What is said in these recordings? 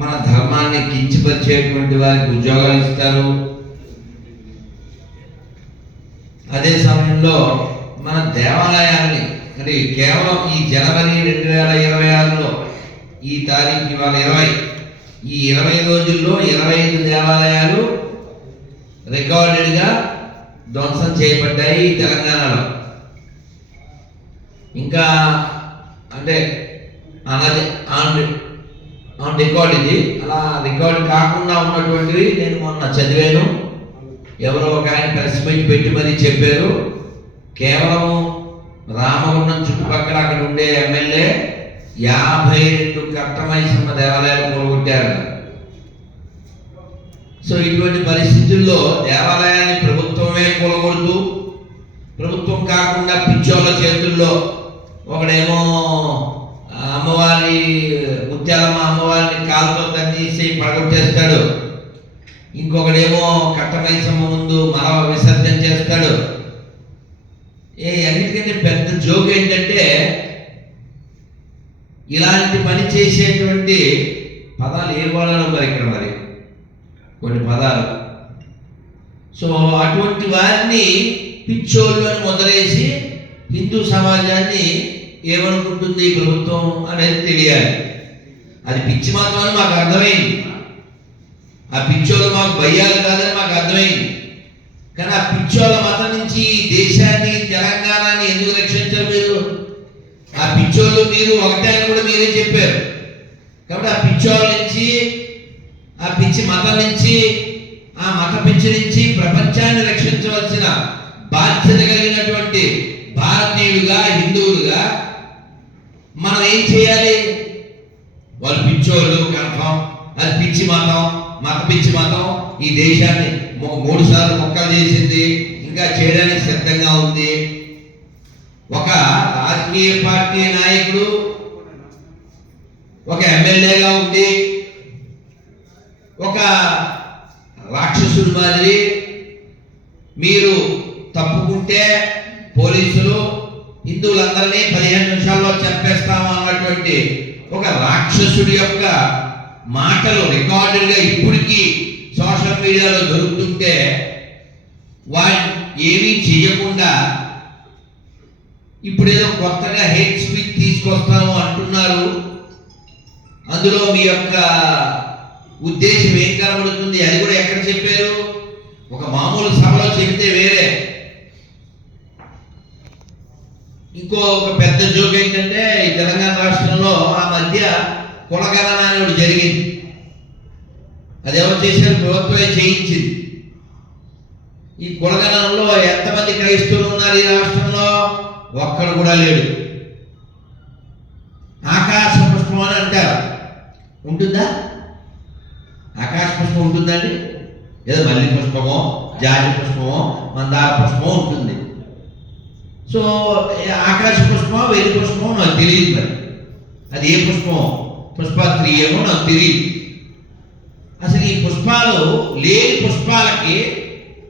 మన ధర్మాన్ని కించపరిచేటువంటి వారికి ఉద్యోగాలు ఇస్తారు. అదే సమయంలో మన దేవాలయాల్ని అంటే కేవలం ఈ జనవరి 2026లో ఈ తారీఖు ఇవాళ 20, ఈ 20 రోజుల్లో 25 దేవాలయాలు రికార్డెడ్గా ధ్వంసం చేయబడ్డాయి తెలంగాణలో. ఇంకా అంటే అన్నది ఆన్ రికార్డ్ ఇది. అలా రికార్డు కాకుండా ఉన్నటువంటివి నేను మొన్న చదివాను. ఎవరో ఒక ఆయన ప్రెస్ మీట్ పెట్టి మరీ చెప్పారు. కేవలం రామగుండం చుట్టుపక్కల అక్కడ ఉండే ఎమ్మెల్యే 52 కట్టమైసమ్మ దేవాలయాలు కూలగొట్టారు. సో ఇటువంటి పరిస్థితుల్లో దేవాలయాన్ని ప్రభుత్వమే కూలగొడుతూ, ప్రభుత్వం కాకుండా పిచ్చోళ్ళ చేతుల్లో ఒకడేమో అమ్మవారి ముత్యాలమ్మ అమ్మవారిని కాలుతో తన్నేసి పడగొట్టేస్తాడు, ఇంకొకడేమో కట్టమైసమ్మ ముందు మల విసర్జన చేస్తాడు. అన్నిటికంటే పెద్ద జోక్ ఏంటంటే ఇలాంటి పని చేసేటువంటి పదాలు ఏ వాడాలో మరి ఇక్కడ మరి కొన్ని పదాలు. సో అటువంటి వారిని పిచ్చోళ్ళని మొదలేసి హిందూ సమాజాన్ని ఏమనుకుంటుంది ఈ ప్రభుత్వం అనేది తెలియాలి. అది పిచ్చి మాత్రం అని మాకు అర్థమైంది, ఆ పిచ్చోళ్ళు మాకు భయ్యాలు కాదని మాకు అర్థమైంది. కానీ ఆ పిచ్చోళ్ళ మతం నుంచి దేశాన్ని తెలంగాణని ఎందుకు రక్షించారు మీరు? ఆ పిచ్చోళ్ళు మీరు ఒకటే అని కూడా మీరే చెప్పారు. కాబట్టి ఆ పిచ్చోళ్ళ నుంచి, ఆ పిచ్చి మతం నుంచి, ఆ మత పిచ్చి నుంచి ప్రపంచాన్ని రక్షించవలసిన బాధ్యత కలిగినటువంటి భారతీయులుగా, హిందువులుగా మనం ఏం చేయాలి? వాళ్ళు పిచ్చోళ్ళు కన్ఫామ్, అది పిచ్చి మతం, మత పిచ్చి మతం ఈ దేశాన్ని 3 సార్లు మొక్కలు చేసింది, ఇంకా చేయడానికి సిద్ధంగా ఉంది. ఒక రాజకీయ పార్టీ నాయకుడు ఒక ఎమ్మెల్యేగా ఉండి ఒక రాక్షసుడి మాదిరి మీరు తప్పుకుంటే పోలీసులు హిందువులందరినీ 15 నిమిషాల్లో చంపేస్తాము అన్నటువంటి ఒక రాక్షసుడి యొక్క మాటలు రికార్డుగా ఇప్పటికీ సోషల్ మీడియాలో దొరుకుతుంటే వాళ్ళు ఏమీ చేయకుండా ఇప్పుడేదో కొత్తగా హేట్ స్పీచ్ తీసుకొస్తాము అంటున్నారు. అందులో మీ యొక్క ఉద్దేశం ఏం కనబడుతుంది? అది కూడా ఎక్కడ చెప్పారు? ఒక మామూలు సభలో చెబితే వేరే. ఇంకో ఒక పెద్ద జోక్ ఏంటంటే ఈ తెలంగాణ రాష్ట్రంలో ఆ మధ్య కులగణన అనేది జరిగింది. అది ఎవరు చేశారు? ప్రభుత్వమే చేయించింది. ఈ కులగణనలో ఎంతమంది క్రైస్తవులు ఉన్నారు ఈ రాష్ట్రంలో? ఒక్కడు కూడా లేడు. ఆకాశ పుష్పం అని అంటారు, ఉంటుందా? ఆకాశ పుష్పం ఉంటుందండి? ఏదో మల్లి పుష్పమో, జాజి పుష్పమో, మందార పుష్పమో ఉంటుంది. సో ఆకాశ పుష్పమో, వేలి పుష్పమో నాకు తెలియదు. మరి అది ఏ పుష్పమో, పుష్పత్రి ఏమో నాకు తెలియదు. అసలు ఈ పుష్పాలు లేని పుష్పాలకి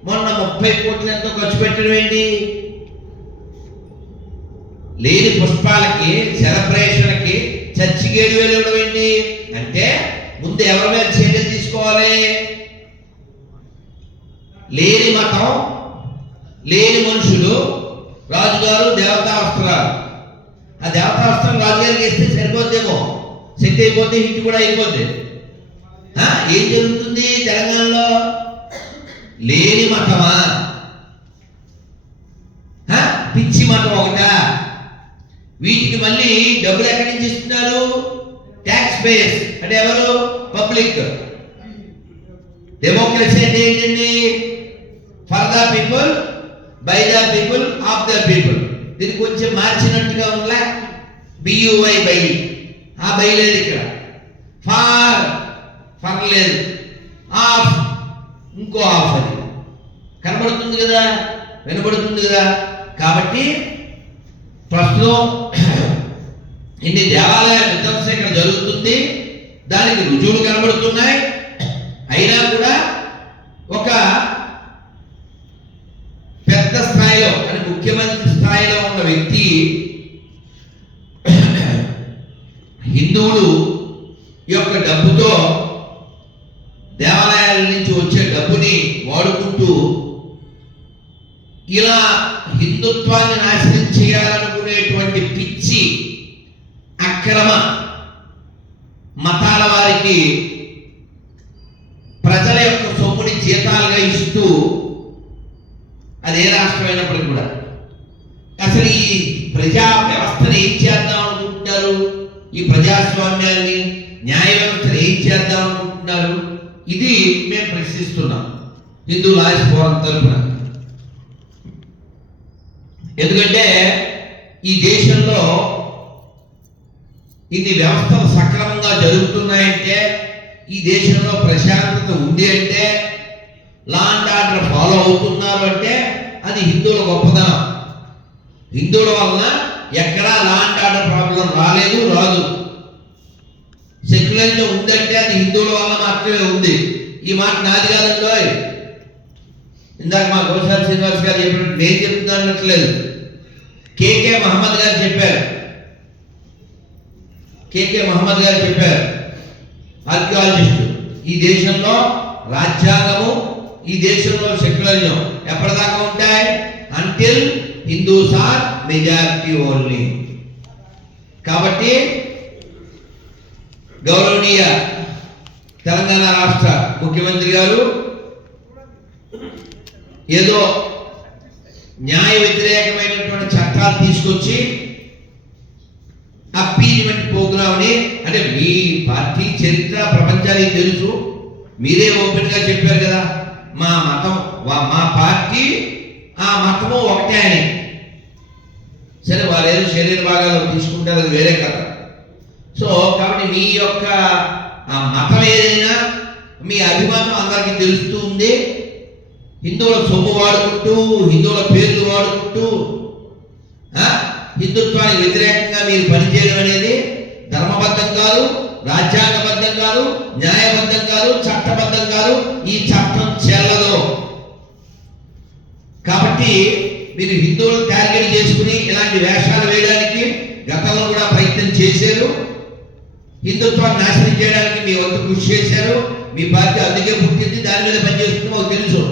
మొన్న 30 కోట్లు ఎంతో ఖర్చు పెట్టడం ఏంటి? లేని పుష్పాలకి సెలబ్రేషన్కి చర్చికి 7,000 ఇవ్వడం ఏంటి? అంటే ముందు ఎవరి మీద చర్యలు తీసుకోవాలి? లేని మతం, లేని మనుషులు, రాజుగారు దేవతా వస్త్రాలు. ఆ దేవతా వస్త్రం రాజుగారికి వేస్తే సరిపోద్దేమో, సెట్ అయిపోతే, హిట్ కూడా అయిపోద్ది. ఏం జరుగుతుంది తెలంగాణలో? లేని మతమా, పిచ్చి మతం ఒకటా? వీటికి మళ్ళీ డబ్బులు ఎక్కడి నుంచి ఇస్తున్నారు? Tax payers. అంటే ఎవరు? పబ్లిక్. డెమోక్రసీ అంటే ఏంటండి? For the people, by the people, of the people. దీనికి కొంచెం మార్చినట్టుగా ఉందా? బియువై బై, ఆ బై లేదు ఇక్కడ. ఫర్ లేదు, ఆఫ్ ఇంకో ఆఫ్. అది కనబడుతుంది కదా, వినబడుతుంది కదా. కాబట్టి ప్రస్తుతం ఇన్ని దేవాలయాల విధ్వంసం ఇక్కడ జరుగుతుంది, దానికి రుజువులు కనబడుతున్నాయి. అయినా కూడా ఒక పెద్ద స్థాయిలో అంటే ముఖ్యమంత్రి స్థాయిలో ఉన్న వ్యక్తి హిందువులు ఈ యొక్క డబ్బుతో దేవాలయాల నుంచి వచ్చే డబ్బుని వాడుకుంటూ ఇలా హిందుత్వాన్ని నాశనం చేయాలనుకునేటువంటి పిచ్చి అక్రమ మతాల వారికి ప్రజల యొక్క సొమ్ముని జీతాలుగా ఇస్తూ, అదే రాష్ట్రమైనప్పటికీ కూడా అసలు ఈ ప్రజా వ్యవస్థను ఏం చేద్దాం అనుకుంటున్నారు? ఈ ప్రజాస్వామ్యాన్ని, న్యాయ వ్యవస్థను ఏం చేద్దాం అనుకుంటున్నారు? ఇది మేము ప్రశ్నిస్తున్నాం హిందూ లాయర్స్ ఫోరం తరఫున. ఎందుకంటే ఈ దేశంలో ఇన్ని వ్యవస్థలు సక్రమంగా జరుగుతున్నాయంటే, ఈ దేశంలో ప్రశాంతత ఉంది అంటే, లా అండ్ ఆర్డర్ ఫాలో అవుతున్నారు అంటే అది హిందువుల గొప్పదనం. హిందువుల వలన ఎక్కడా లా అండ్ ఆర్డర్ ప్రాబ్లం రాలేదు, రాదు. సెక్యులరిజం ఉందంటే అది హిందువుల వల్ల మాత్రమే ఉంది. ఈ మాట నాది కాదండో. ఇందాక మా గోసారి శ్రీనివాస్ గారు చెప్పినట్టు నేను చెప్తున్నాను అనట్లేదు. కేకే మహమ్మద్ గారు చెప్పారు. కేకే మహమ్మద్ గారు చెప్పారు, ఆర్కియాలజిస్ట్. ఈ దేశంలో రాజ్యాంగము, ఈ దేశంలో సెక్యులరిజం ఎప్పటిదాకా ఉంటాయి? Until Hindus are majority only. కాబట్టి గౌరవనీయ తెలంగాణ రాష్ట్ర ముఖ్యమంత్రి గారు ఏదో న్యాయ వ్యతిరేకమైనటువంటి చట్టాలు తీసుకొచ్చి అప్పీజ్మెంట్ ప్రోగ్రామ్ని, అంటే మీ పార్టీ చరిత్ర ప్రపంచానికి తెలుసు, మీరే ఓపెన్ గా చెప్పారు కదా, మా మతం, మా పార్టీ, ఆ మతము ఒకటే అని. సరే, వాళ్ళు ఏదో శరీర భాగాలు తీసుకుంటారు, అది వేరే కథ. సో కాబట్టి మీ యొక్క మతం ఏదైనా, మీ అభిమానం అందరికీ తెలుస్తూ ఉంది. హిందువుల సొమ్ము వాడుకుంటూ, హిందువుల పేర్లు వాడుకుంటూ హిందుత్వానికి వ్యతిరేకంగా మీరు పనిచేయడం అనేది ధర్మబద్ధం కాదు, రాజ్యాంగబద్ధం కాదు, న్యాయబద్ధం కాదు, చట్టబద్ధం కాదు. ఈ చట్టం చెల్లదు. కాబట్టి మీరు హిందువులను టార్గెట్ చేసుకుని ఇలాంటి వేషాలు వేయడానికి గతంలో కూడా ప్రయత్నం చేశారు. హిందుత్వాన్ని నాశనం చేయడానికి మీ వంతు కృషి చేశారు. మీ పార్టీ అందుకే పుట్టింది, దాని మీద పనిచేస్తుందో తెలుసు.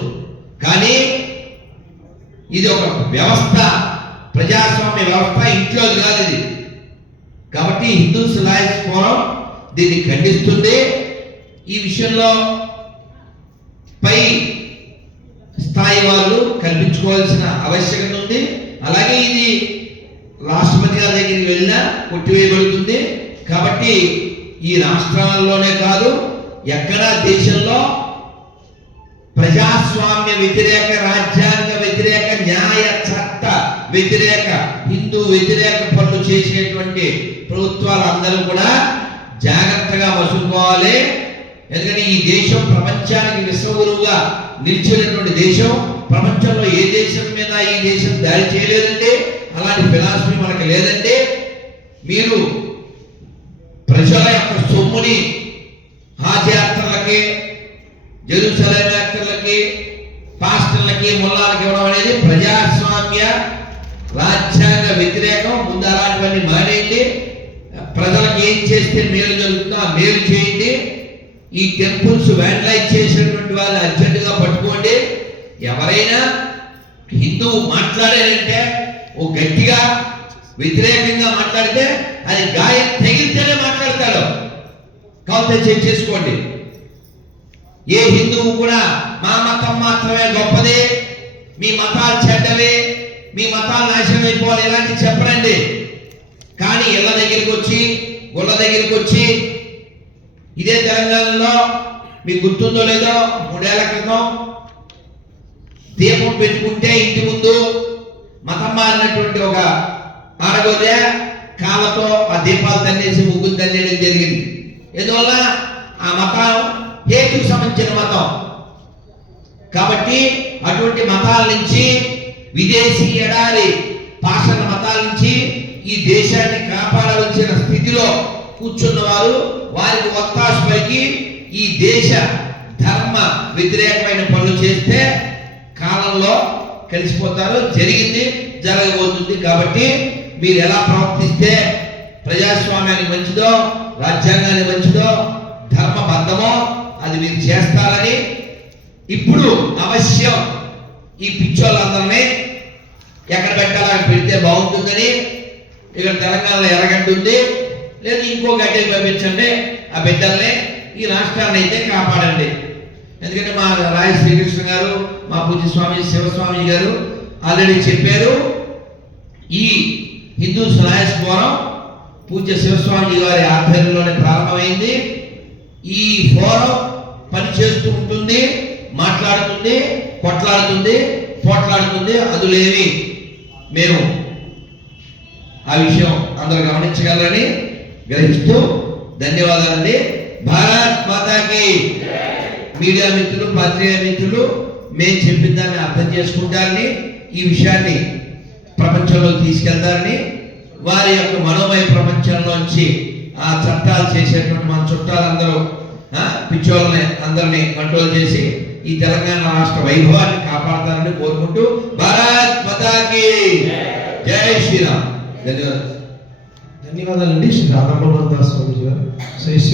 కానీ ఇది ఒక వ్యవస్థ, ప్రజాస్వామ్య వ్యవస్థ, ఇంట్లోది కాదు ఇది. కాబట్టి హిందూస్ లాయర్స్ ఫోరం దీన్ని ఖండిస్తుంది. ఈ విషయంలో పై స్థాయి వాళ్ళు కల్పించుకోవాల్సిన ఆవశ్యకత ఉంది. అలాగే ఇది రాష్ట్రపతి గారి దగ్గరికి వెళ్ళినా కొట్టివేయబడుతుంది. కాబట్టి ఈ రాష్ట్రాల్లోనే కాదు, ఎక్కడా దేశంలో ప్రజాస్వామ్య వ్యతిరేక, రాజ్యాంగ వ్యతిరేక, న్యాయ చట్ట వ్యతిరేక, హిందూ వ్యతిరేక పనులు చేసేటువంటి ప్రభుత్వాలందరూ కూడా జాగ్రత్తగా మసులుకోవాలి. ఎందుకంటే ఈ దేశం ప్రపంచానికి విశ్వగురువుగా నిలిచినటువంటి దేశం. ప్రపంచంలో ఏ దేశం మీద ఈ దేశం దాడి చేయలేదంటే, అలాంటి ఫిలాసఫీ మనకు లేదంటే, మీరు ప్రజల యొక్క సొమ్ముని హాజ్ యాత్రలకి, జెరూసలేం యాత్రలకి, పాస్టర్లకి, ముల్లాలకి ఇవ్వడం అనేది ప్రజాస్వామ్య రాజ్యాంగ వ్యతిరేకం. ముందు అలాంటివన్నీ మానేయండి. ప్రజలకు ఏం చేస్తే మేలు జరుగుతుందో ఆ మేలు చేయండి. ఈ టెంపుల్స్ వ్యాండలైజ్ చేసినటువంటి వాళ్ళు అర్జెంటుగా పట్టుకోండి. ఎవరైనా హిందువు మాట్లాడారంటే, ఓ గట్టిగా వ్యతిరేకంగా మాట్లాడితే అది గాయం తగిలితేనే మాట్లాడతాడు. కాబట్టి చెక్ చేసుకోండి. ఏ హిందువు కూడా మా మతం మాత్రమే గొప్పది, మీ మతాలు చెడ్డవి, మీ మతాలు నాశనం అయిపోవాలి ఇలాంటి చెప్పరండి. కానీ ఇళ్ళ దగ్గరికి వచ్చి, గుళ్ళ దగ్గరికి వచ్చి, ఇదే తెలంగాణలో మీకు గుర్తుందో లేదో, 3 ఏళ్ల క్రితం దీపం పెట్టుకుంటే ఇంటి ముందు మతం మారినటువంటి ఒక ఆడగోదే కాళ్ళతో ఆ దీపాలు తన్నేసి ముగ్గురు తన్నేయడం జరిగింది. ఎందువల్ల ఆ మతం హేతుకు సంబంధించిన మతం. కాబట్టి అటువంటి మతాల నుంచి, విదేశీ ఎడారి పాషాణ మతాల నుంచి ఈ దేశాన్ని కాపాడవలసిన స్థితిలో కూర్చున్న వారు, వారికి ఒత్తాసు పలికి ఈ దేశ ధర్మ వ్యతిరేకమైన పనులు చేస్తే కాలంలో కలిసిపోతారు. జరిగింది, జరగబోతుంది. కాబట్టి మీరు ఎలా ప్రవర్తిస్తే ప్రజాస్వామ్యానికి మంచిదో, రాజ్యాంగానికి మంచిదో, చేస్తారని, ఇప్పుడు అవశ్యం ఈ పిచ్చోళ్ళందరినీ ఎక్కడ పెట్టాలని పెడితే బాగుంటుందని, ఇక్కడ తెలంగాణలో ఎర్రగడ్డ ఉంది, లేదు ఇంకో గడ్డకి పంపించండి, ఆ బిడ్డల్ని ఈ రాష్ట్రాన్ని అయితే కాపాడండి. ఎందుకంటే మా రాయ శ్రీకృష్ణ గారు, మా పూజ్య స్వామి శివస్వామి గారు ఆల్రెడీ చెప్పారు. ఈ హిందూ సహాయస్ ఫోరం పూజ్య శివస్వామి గారి ఆధ్వర్యంలోనే ప్రారంభమైంది. ఈ ఫోరం పనిచేస్తూ ఉంటుంది, మాట్లాడుతుంది, కొట్లాడుతుంది, పోట్లాడుతుంది. అందులేమి మేము ఆ విషయం అందరూ గమనించగలరని గ్రహిస్తూ ధన్యవాదాలండి. భారత్ మాతాకి. మీడియా మిత్రులు, పత్రికా మిత్రులు మేము చెప్పిన దాన్ని అర్థం చేసుకుంటారని, ఈ విషయాన్ని ప్రపంచంలో తీసుకెళ్తారని, వారి యొక్క మనోమయ ప్రపంచంలోంచి ఆ చట్టాలు చేసేటువంటి మన చుట్టాలందరూ పిచ్చోళ్ళని అందరినీ కంట్రోల్ చేసి ఈ తెలంగాణ రాష్ట్ర వైభవాన్ని కాపాడతారని కోరుకుంటూ భారత్ మాతాకి జై శ్రీరామ్. ధన్యవాదాలు. ధన్యవాదాలండి శ్రీ రామదాస్ స్వామి గారు.